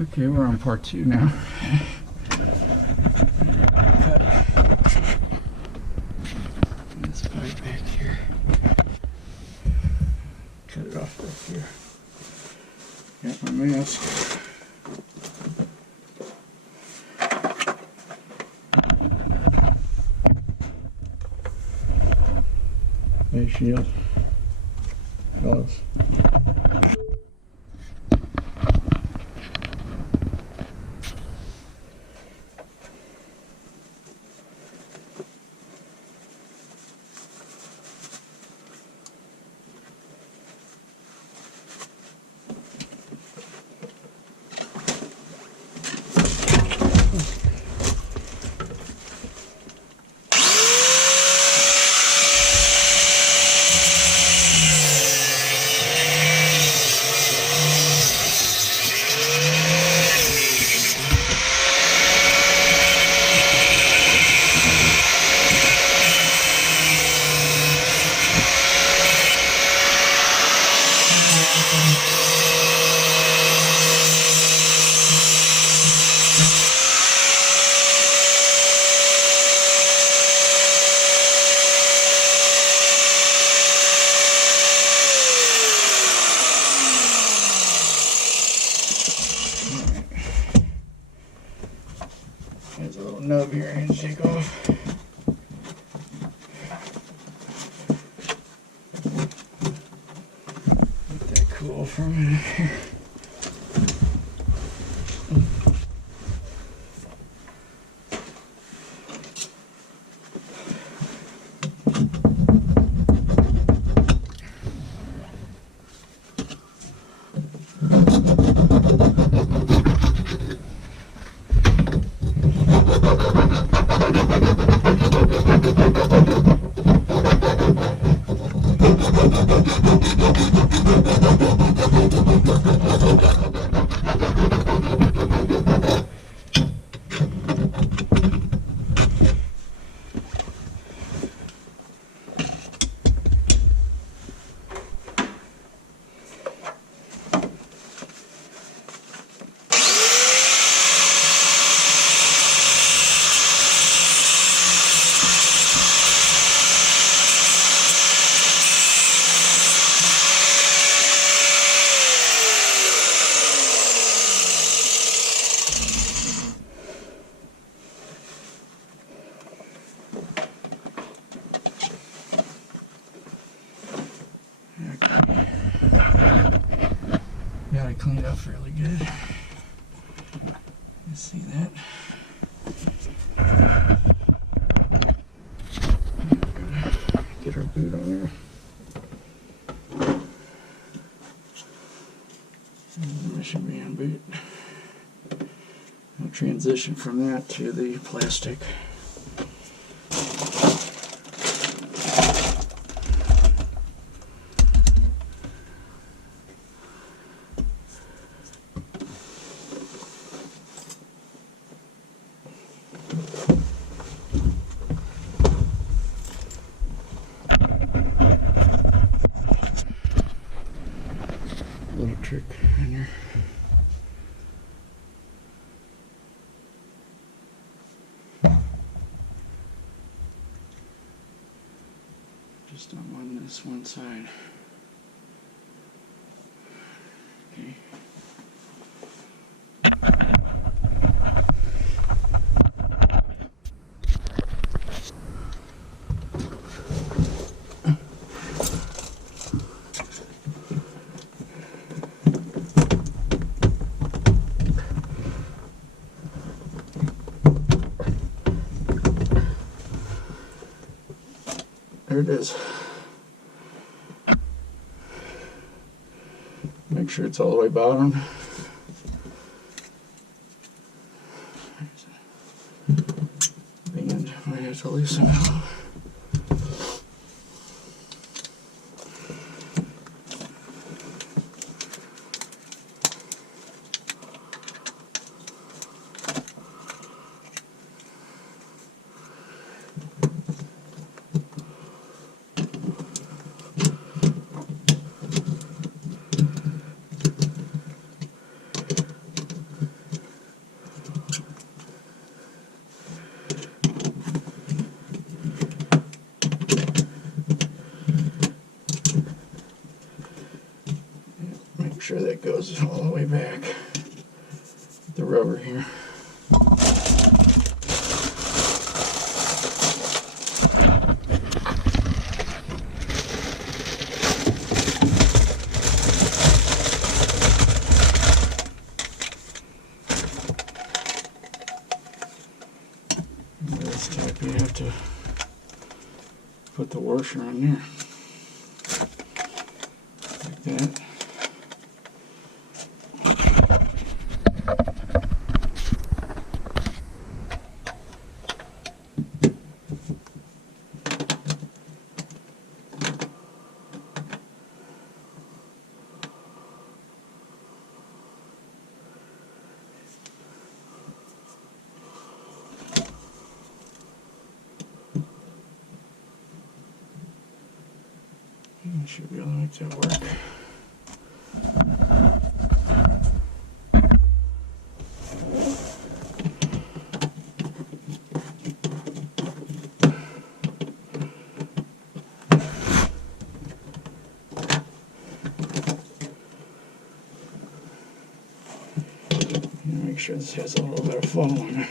Okay, we're on part 2 now. Cut this pipe back here. Cut it off back here. Got my mask. Face shield. Gloves. There's a little nub here I need to take off. Let that cool for a minute here. Got it cleaned up fairly good. You see that? Get our boot on there. Mission band boot. I'll transition from that to the plastic. Little trick in there. Just on this one side. Okay. There it is. Make sure it's all the way bottom. Band might have to loosen out. it goes all the way back. The rubber here. This type you have to put the washer on there. Like that. I should be able to make that work. Make sure this has a little bit of flow on it.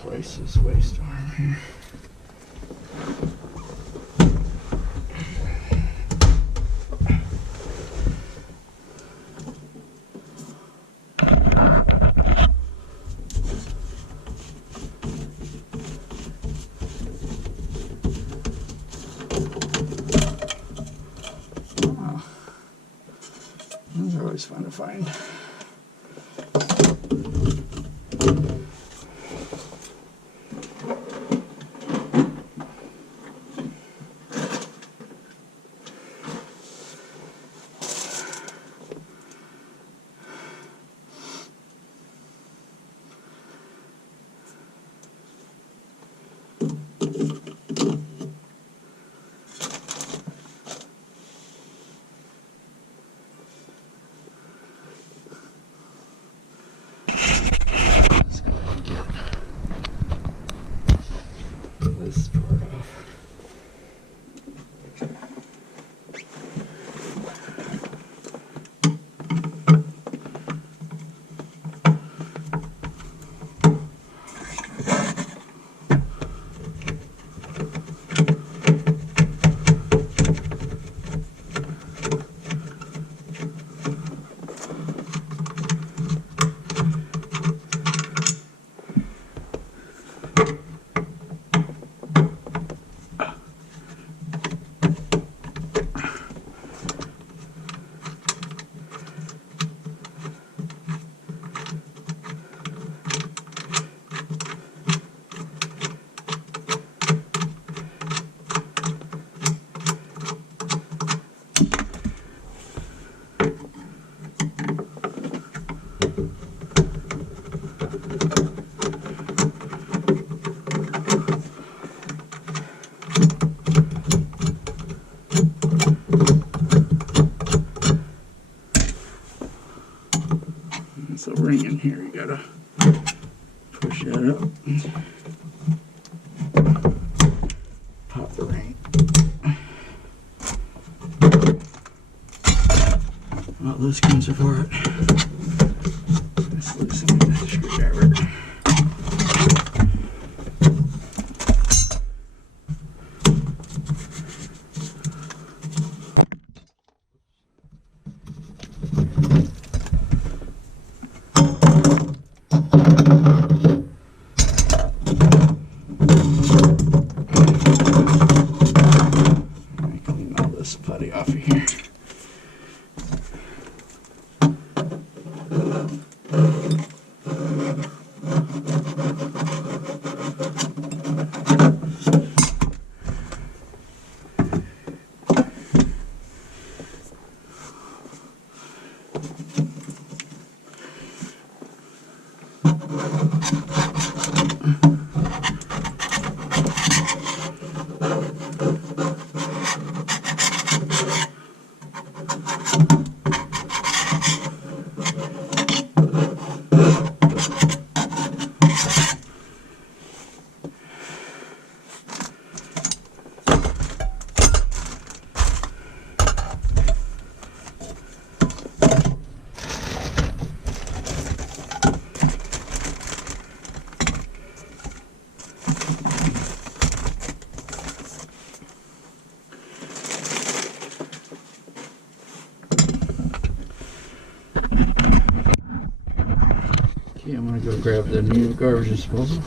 Replace this waste arm here. Oh, those are always fun to find. This part off. It's a ring in here, you gotta push that up. Pop the ring. Well, this comes apart. Let's loosen the screwdriver. Okay, I'm gonna go grab the new garbage disposal.